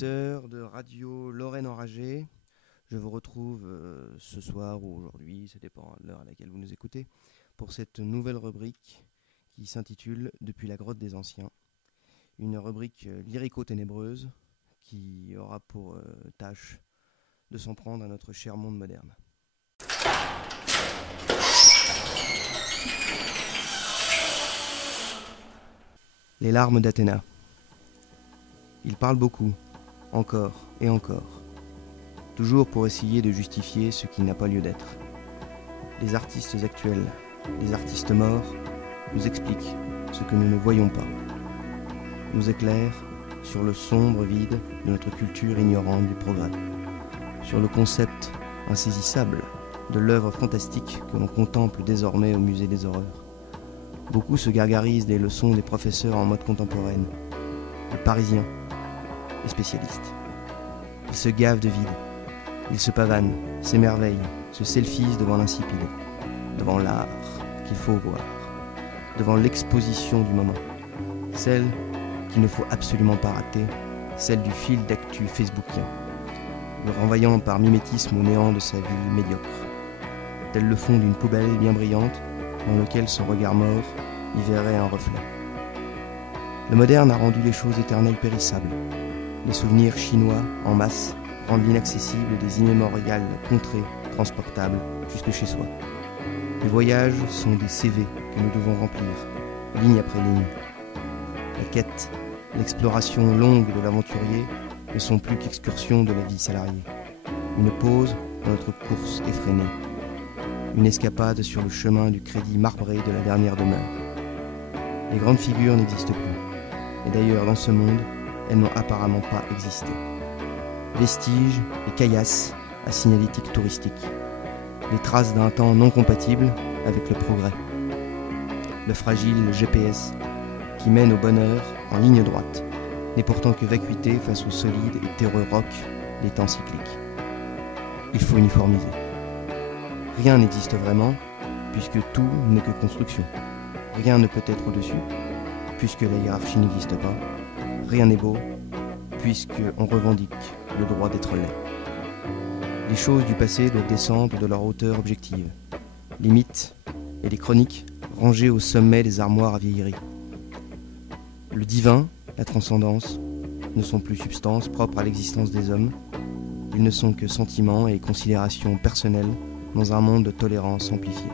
auditeurs de Radio Lorraine Enragée. Je vous retrouve ce soir ou aujourd'hui, ça dépend de l'heure à laquelle vous nous écoutez, pour cette nouvelle rubrique qui s'intitule « Depuis la grotte des anciens ». Une rubrique lyrico-ténébreuse qui aura pour tâche de s'en prendre à notre cher monde moderne. Les larmes d'Athéna. Il parle beaucoup, encore et encore, toujours pour essayer de justifier ce qui n'a pas lieu d'être. Les artistes actuels, les artistes morts, nous expliquent ce que nous ne voyons pas, nous éclairent sur le sombre vide de notre culture ignorante du progrès, sur le concept insaisissable de l'œuvre fantastique que l'on contemple désormais au musée des horreurs. Beaucoup se gargarisent des leçons des professeurs en mode contemporaine, les Parisiens, les spécialistes. Ils se gavent de vide, ils se pavanent, s'émerveillent, se selfies devant l'insipide, devant l'art qu'il faut voir, devant l'exposition du moment, celle qu'il ne faut absolument pas rater, celle du fil d'actu facebookien, le renvoyant par mimétisme au néant de sa vie médiocre, tel le fond d'une poubelle bien brillante dans lequel son regard mort y verrait un reflet. Le moderne a rendu les choses éternelles périssables. Les souvenirs chinois, en masse, rendent l'inaccessible des immémoriales contrées transportables jusque chez soi. Les voyages sont des CV que nous devons remplir, ligne après ligne. La quête, l'exploration longue de l'aventurier ne sont plus qu'excursions de la vie salariée. Une pause dans notre course effrénée. Une escapade sur le chemin du crédit marbré de la dernière demeure. Les grandes figures n'existent plus. Et d'ailleurs, dans ce monde, elles n'ont apparemment pas existé. Vestiges et caillasses à signalétique touristique. Les traces d'un temps non compatible avec le progrès. Le fragile GPS qui mène au bonheur en ligne droite n'est pourtant que vacuité face au solide et terreux roc des temps cycliques. Il faut uniformiser. Rien n'existe vraiment, puisque tout n'est que construction. Rien ne peut être au-dessus, puisque la hiérarchie n'existe pas. Rien n'est beau, puisqu'on revendique le droit d'être laid. Les choses du passé doivent descendre de leur hauteur objective. Les mythes et les chroniques rangés au sommet des armoires à vieillerie. Le divin, la transcendance, ne sont plus substances propres à l'existence des hommes. Ils ne sont que sentiments et considérations personnelles dans un monde de tolérance amplifiée.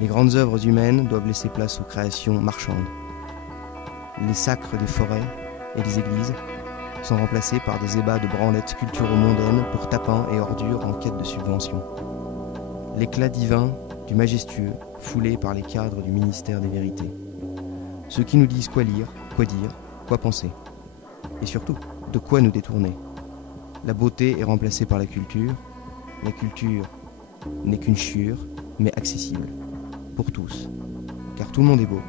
Les grandes œuvres humaines doivent laisser place aux créations marchandes. Les sacres des forêts et des églises sont remplacés par des ébats de branlettes culturo-mondaines pour tapins et ordures en quête de subventions. L'éclat divin du majestueux foulé par les cadres du ministère des vérités. Ceux qui nous disent quoi lire, quoi dire, quoi penser. Et surtout, de quoi nous détourner. La beauté est remplacée par la culture. La culture n'est qu'une chiure, mais accessible. Pour tous. Car tout le monde est beau.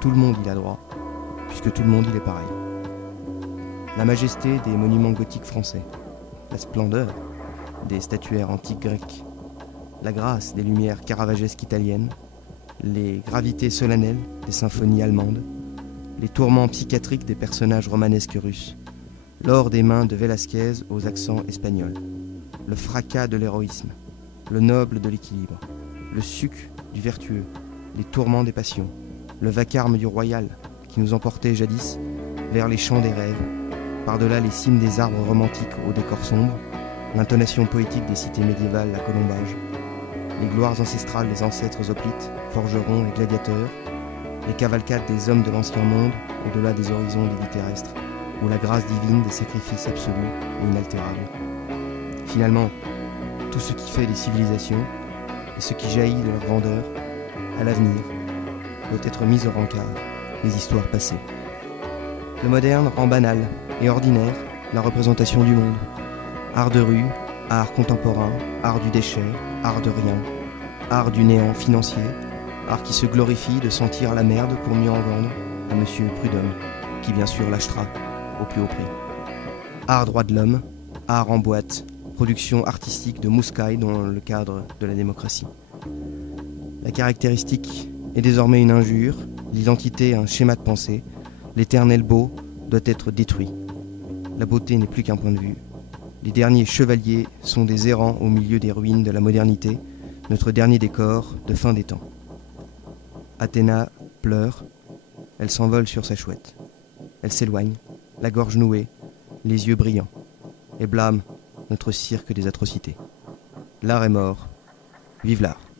Tout le monde y a droit. Puisque tout le monde il est pareil. La majesté des monuments gothiques français. La splendeur des statuaires antiques grecques. La grâce des lumières caravagesques italiennes. Les gravités solennelles des symphonies allemandes. Les tourments psychiatriques des personnages romanesques russes. L'or des mains de Velázquez aux accents espagnols. Le fracas de l'héroïsme, le noble de l'équilibre, le suc du vertueux, les tourments des passions, le vacarme du royal qui nous emportait jadis vers les champs des rêves, par-delà les cimes des arbres romantiques au décor sombre, l'intonation poétique des cités médiévales à colombage, les gloires ancestrales des ancêtres hoplites, forgerons et gladiateurs, les cavalcades des hommes de l'ancien monde au-delà des horizons des vies terrestres, ou la grâce divine des sacrifices absolus et inaltérables. Finalement, tout ce qui fait les civilisations et ce qui jaillit de leur grandeur, à l'avenir, doit être mis au rencard des histoires passées. Le moderne rend banal et ordinaire la représentation du monde. Art de rue, art contemporain, art du déchet, art de rien, art du néant financier, art qui se glorifie de sentir la merde pour mieux en vendre à Monsieur Prudhomme, qui bien sûr l'achètera au plus haut prix. Art droit de l'homme, art en boîte, production artistique de mouscaille dans le cadre de la démocratie. La caractéristique est désormais une injure, l'identité un schéma de pensée, l'éternel beau doit être détruit. La beauté n'est plus qu'un point de vue. Les derniers chevaliers sont des errants au milieu des ruines de la modernité, notre dernier décor de fin des temps. Athéna pleure, elle s'envole sur sa chouette. Elle s'éloigne, la gorge nouée, les yeux brillants, et blâme notre cirque des atrocités. L'art est mort, vive l'art.